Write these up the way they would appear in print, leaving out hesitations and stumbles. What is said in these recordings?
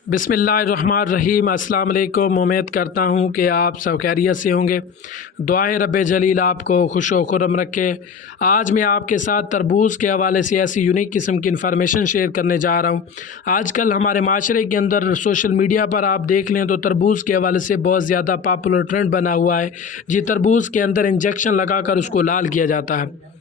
بسم اللہ الرحمن الرحیم۔ السلام علیکم۔ امید کرتا ہوں کہ آپ سب خیریت سے ہوں گے۔ دعائیں رب جلیل آپ کو خوش و خرم رکھے۔ آج میں آپ کے ساتھ تربوز کے حوالے سے ایسی یونیک قسم کی انفارمیشن شیئر کرنے جا رہا ہوں۔ آج کل ہمارے معاشرے کے اندر سوشل میڈیا پر آپ دیکھ لیں تو تربوز کے حوالے سے بہت زیادہ پاپولر ٹرینڈ بنا ہوا ہے جی، تربوز کے اندر انجیکشن لگا کر اس کو لال کیا جاتا ہے۔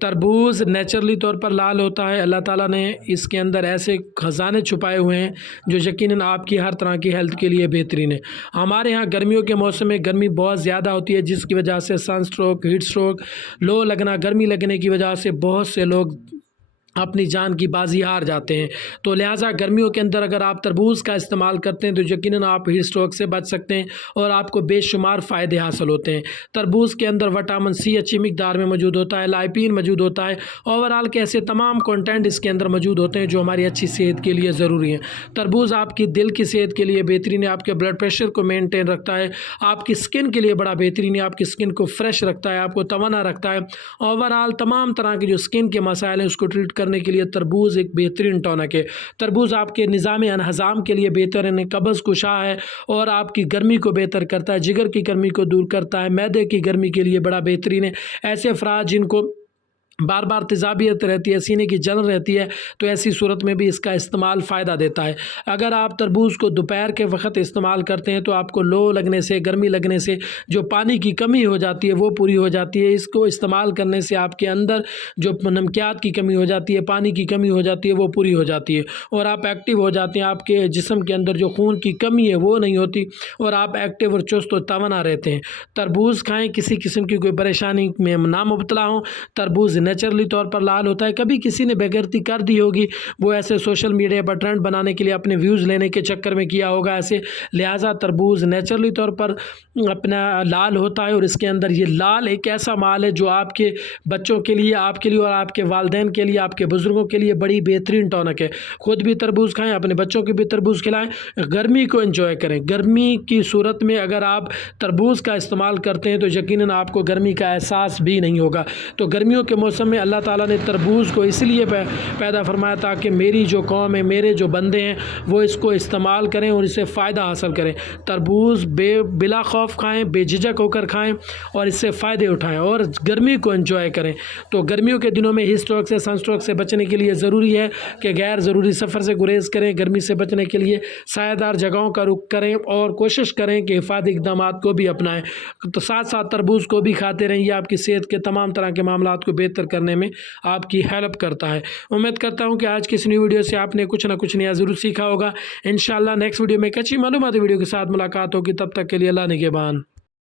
تربوز نیچرلی طور پر لال ہوتا ہے۔ اللہ تعالیٰ نے اس کے اندر ایسے خزانے چھپائے ہوئے ہیں جو یقیناً آپ کی ہر طرح کی ہیلتھ کے لیے بہترین ہے۔ ہمارے ہاں گرمیوں کے موسم میں گرمی بہت زیادہ ہوتی ہے، جس کی وجہ سے سن سٹروک، ہیٹ سٹروک، لو لگنا، گرمی لگنے کی وجہ سے بہت سے لوگ اپنی جان کی بازی ہار جاتے ہیں۔ تو لہٰذا گرمیوں کے اندر اگر آپ تربوز کا استعمال کرتے ہیں تو یقیناً آپ ہیٹ سٹروک سے بچ سکتے ہیں اور آپ کو بے شمار فائدے حاصل ہوتے ہیں۔ تربوز کے اندر وٹامن سی اچھی مقدار میں موجود ہوتا ہے، لائپین موجود ہوتا ہے، اوورآل کے ایسے تمام کنٹینٹ اس کے اندر موجود ہوتے ہیں جو ہماری اچھی صحت کے لیے ضروری ہیں۔ تربوز آپ کی دل کی صحت کے لیے بہترین ہے، آپ کے بلڈ پریشر کو مینٹین رکھتا ہے، آپ کی سکن کے لیے بڑا بہترین ہے، آپ کی سکن کو فریش رکھتا ہے، آپ کو توانا رکھتا ہے۔ اوورآل تمام طرح کے جو سکن کے مسائل ہیں اس کو ٹریٹ کرنے کے لیے تربوز ایک بہترین ٹونک ہے۔ تربوز آپ کے نظام انہضام کے لیے بہتر ہے، قبض کشا ہے اور آپ کی گرمی کو بہتر کرتا ہے، جگر کی گرمی کو دور کرتا ہے، معدے کی گرمی کے لیے بڑا بہترین ہے۔ ایسے افراد جن کو بار بار تیزابیت رہتی ہے، سینے کی جلن رہتی ہے، تو ایسی صورت میں بھی اس کا استعمال فائدہ دیتا ہے۔ اگر آپ تربوز کو دوپہر کے وقت استعمال کرتے ہیں تو آپ کو لو لگنے سے، گرمی لگنے سے جو پانی کی کمی ہو جاتی ہے وہ پوری ہو جاتی ہے۔ اس کو استعمال کرنے سے آپ کے اندر جو نمکیات کی کمی ہو جاتی ہے، پانی کی کمی ہو جاتی ہے، وہ پوری ہو جاتی ہے اور آپ ایکٹیو ہو جاتے ہیں۔ آپ کے جسم کے اندر جو خون کی کمی ہے وہ نہیں ہوتی اور آپ ایکٹیو اور چست و توانا رہتے ہیں۔ تربوز کھائیں، کسی قسم کی کوئی پریشانی میں نہ مبتلا ہوں۔ تربوز نیچرلی طور پر لال ہوتا ہے۔ کبھی کسی نے بےغیرتی کر دی ہوگی، وہ ایسے سوشل میڈیا پر ٹرینڈ بنانے کے لیے اپنے ویوز لینے کے چکر میں کیا ہوگا ایسے، لہٰذا تربوز نیچرلی طور پر اپنا لال ہوتا ہے اور اس کے اندر یہ لال ایک ایسا مال ہے جو آپ کے بچوں کے لیے، آپ کے لیے اور آپ کے والدین کے لیے، آپ کے بزرگوں کے لیے بڑی بہترین ٹونک ہے۔ خود بھی تربوز کھائیں، اپنے بچوں کو بھی تربوز کھلائیں، گرمی کو انجوائے کریں۔ گرمی کی صورت میں اگر آپ تربوز کا استعمال کرتے ہیں تو یقیناً آپ کو گرمی کا احساس بھی نہیں ہوگا۔ تو گرمیوں کے موسم میں اللہ تعالیٰ نے تربوز کو اس لیے پیدا فرمایا تاکہ میری جو قوم ہے، میرے جو بندے ہیں وہ اس کو استعمال کریں اور اس سے فائدہ حاصل کریں۔ تربوز بلا خوف کھائیں، بے جھجک ہو کر کھائیں اور اس سے فائدے اٹھائیں اور گرمی کو انجوائے کریں۔ تو گرمیوں کے دنوں میں ہیٹ سٹروک سے، سن سٹروک سے بچنے کے لیے ضروری ہے کہ غیر ضروری سفر سے گریز کریں۔ گرمی سے بچنے کے لیے سایہ دار جگہوں کا رخ کریں اور کوشش کریں کہ حفاظتی اقدامات کو بھی اپنائیں۔ تو ساتھ ساتھ تربوز کو بھی کھاتے رہیں، یہ آپ کی صحت کے تمام طرح کے معاملات کو بہتر کرنے میں آپ کی ہیلپ کرتا ہے۔ امید کرتا ہوں کہ آج کی اس نیو ویڈیو سے آپ نے کچھ نہ کچھ نیا ضرور سیکھا ہوگا۔ انشاءاللہ نیکسٹ ویڈیو میں ایک اچھی معلوماتی ویڈیو کے ساتھ ملاقات ہوگی، تب تک کے لیے اللہ نگہبان۔